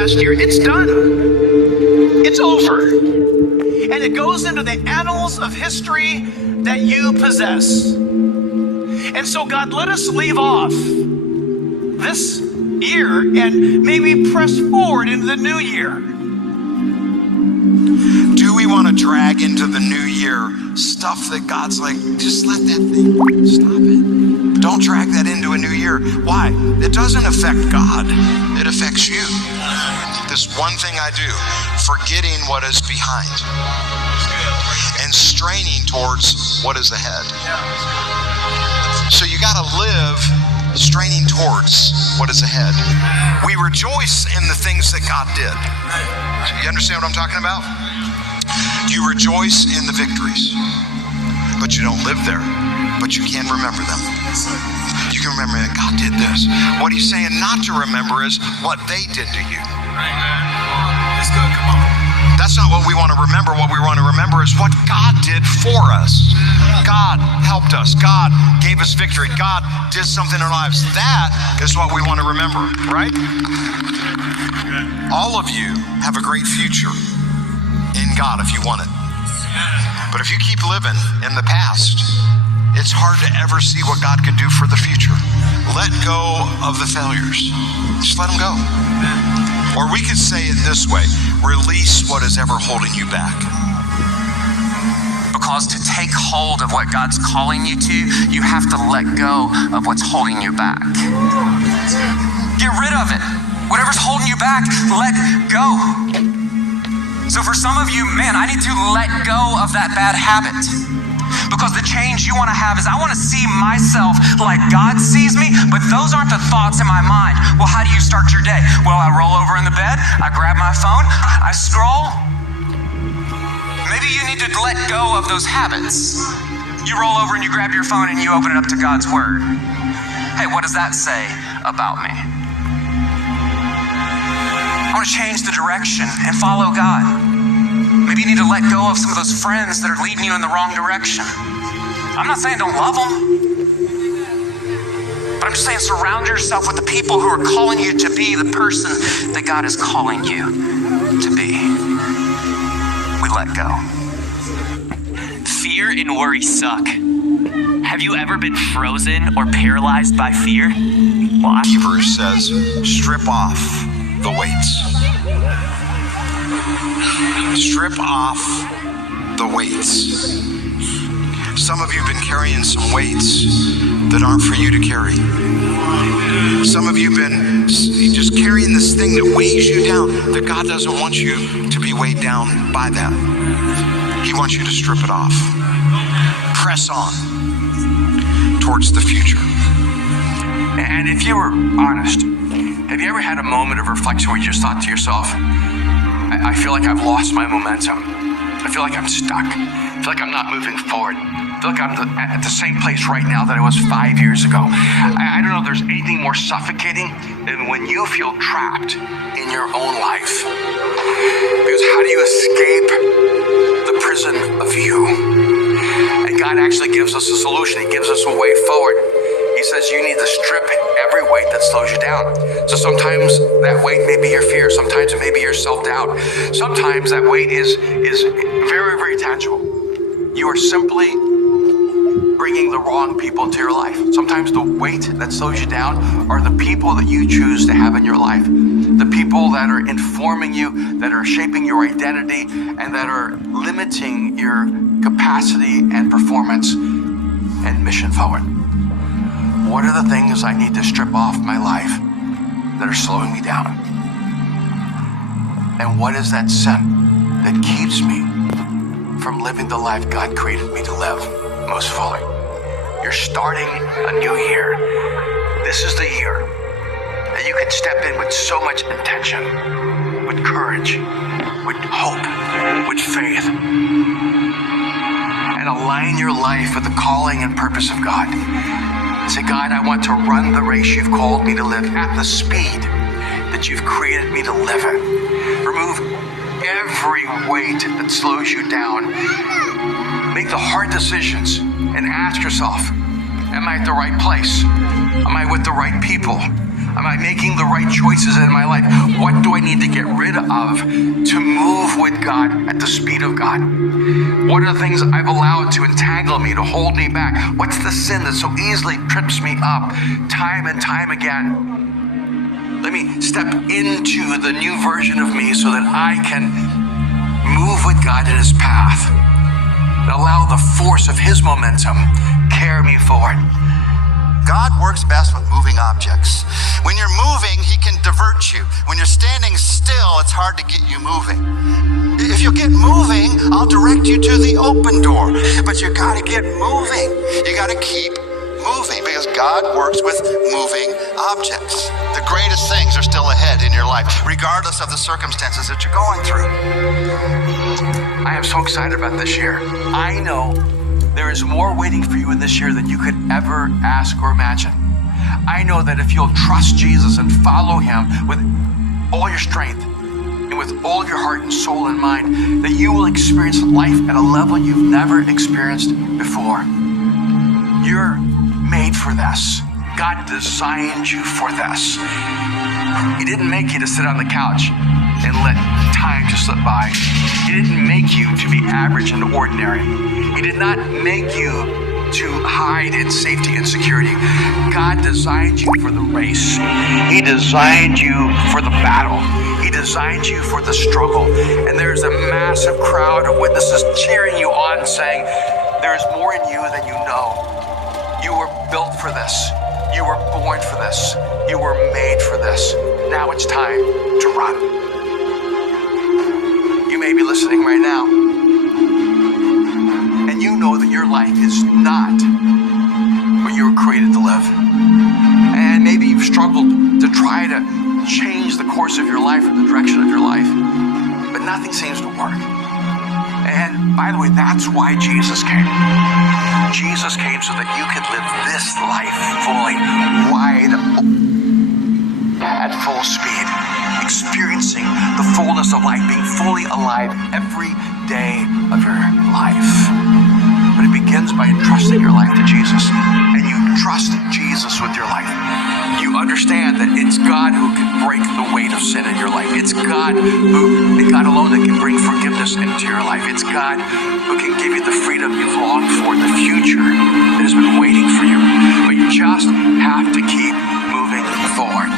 last year. It's done. It's over. And it goes into the annals of history that you possess. And so, God, let us leave off this year and maybe press forward into the new year. Do we want to drag into the new year stuff that God's like, just let that thing, stop it. Don't drag that into a new year. Why? It doesn't affect God. It affects you. This one thing I do, forgetting what is behind and straining towards what is ahead. So you got to live straining towards what is ahead. We rejoice in the things that God did. You understand what I'm talking about? You rejoice in the victories, but you don't live there, but you can remember them. You can remember that God did this. What he's saying not to remember is what they did to you. That's good. Come on. That's not what we want to remember. What we want to remember is what God did for us. God helped us. God gave us victory. God did something in our lives. That is what we want to remember, right? All of you have a great future in God if you want it. But if you keep living in the past, it's hard to ever see what God could do for the future. Let go of the failures. Just let them go. Or we could say it this way, release what is ever holding you back. Because to take hold of what God's calling you to, you have to let go of what's holding you back. Get rid of it. Whatever's holding you back, let go. So for some of you, man, I need to let go of that bad habit. Because the change you want to have is, I want to see myself like God sees me, but those aren't the thoughts in my mind. Well, how do you start your day? Well, I roll over in the bed, I grab my phone, I scroll. Maybe you need to let go of those habits. You roll over and you grab your phone and you open it up to God's Word. Hey, what does that say about me? I want to change the direction and follow God. Maybe you need to let go of some of those friends that are leading you in the wrong direction. I'm not saying don't love them, but I'm just saying surround yourself with the people who are calling you to be the person that God is calling you to be. We let go. Fear and worry suck. Have you ever been frozen or paralyzed by fear? Well, Hebrews says, strip off the weights. Strip off the weights. Some of you have been carrying some weights that aren't for you to carry. Some of you have been just carrying this thing that weighs you down, that God doesn't want you to be weighed down by that. He wants you to strip it off. Press on towards the future. And if you were honest, have you ever had a moment of reflection where you just thought to yourself, I feel like I've lost my momentum. I feel like I'm stuck. I feel like I'm not moving forward. I feel like I'm at the same place right now that I was 5 years ago. I don't know if there's anything more suffocating than when you feel trapped in your own life. Because how do you escape the prison of you? And God actually gives us a solution. He gives us a way forward. He says you need to strip every weight that slows you down. So sometimes that weight may be your fear. Sometimes it may be your self-doubt. Sometimes that weight is very, very tangible. You are simply bringing the wrong people into your life. Sometimes the weight that slows you down are the people that you choose to have in your life. The people that are informing you, that are shaping your identity, and that are limiting your capacity and performance and mission forward. What are the things I need to strip off my life that are slowing me down? And what is that sin that keeps me from living the life God created me to live most fully? You're starting a new year. This is the year that you can step in with so much intention, with courage, with hope, with faith, and align your life with the calling and purpose of God. Say, God, I want to run the race you've called me to live at the speed that you've created me to live at. Remove every weight that slows you down. Make the hard decisions and ask yourself, am I at the right place? Am I with the right people? Am Am I making the right choices in my life? What do I need to get rid of to move with God at the speed of God? What are the things I've allowed to entangle me, to hold me back? What's the sin that so easily trips me up time and time again? Let me step into the new version of me so that I can move with God in his path and allow the force of his momentum carry me forward. God works best with moving objects. When you're moving, he can divert you. When you're standing still, it's hard to get you moving. If you get moving, I'll direct you to the open door. But you gotta get moving. You gotta keep moving because God works with moving objects. The greatest things are still ahead in your life, regardless of the circumstances that you're going through. I am so excited about this year. I know there is more waiting for you in this year than you could ever ask or imagine. I know that if you'll trust Jesus and follow him with all your strength and with all of your heart and soul and mind, that you will experience life at a level you've never experienced before. You're made for this. God designed you for this. He didn't make you to sit on the couch and let time just slip by. He didn't make you to be average and ordinary. He did not make you to hide in safety and security. God designed you for the race. He designed you for the battle. He designed you for the struggle. And there's a massive crowd of witnesses cheering you on, saying, there's more in you than you know. You were built for this. You were born for this. You were made for this. Now it's time to run. You may be listening right now, and you know that your life is not what you were created to live. And maybe you've struggled to try to change the course of your life or the direction of your life, but nothing seems to work. And by the way, that's why Jesus came. Jesus came so that you could live this life fully, wide open, at full speed, experiencing the fullness of life, being fully alive every day of your life. But it begins by entrusting your life to Jesus, and you trust Jesus with your life. You understand that it's God who can break the weight of sin in your life. It's God alone that can bring forgiveness into your life. It's God who can give you the freedom you've longed for, the future that has been waiting for you. But you just have to keep moving forward.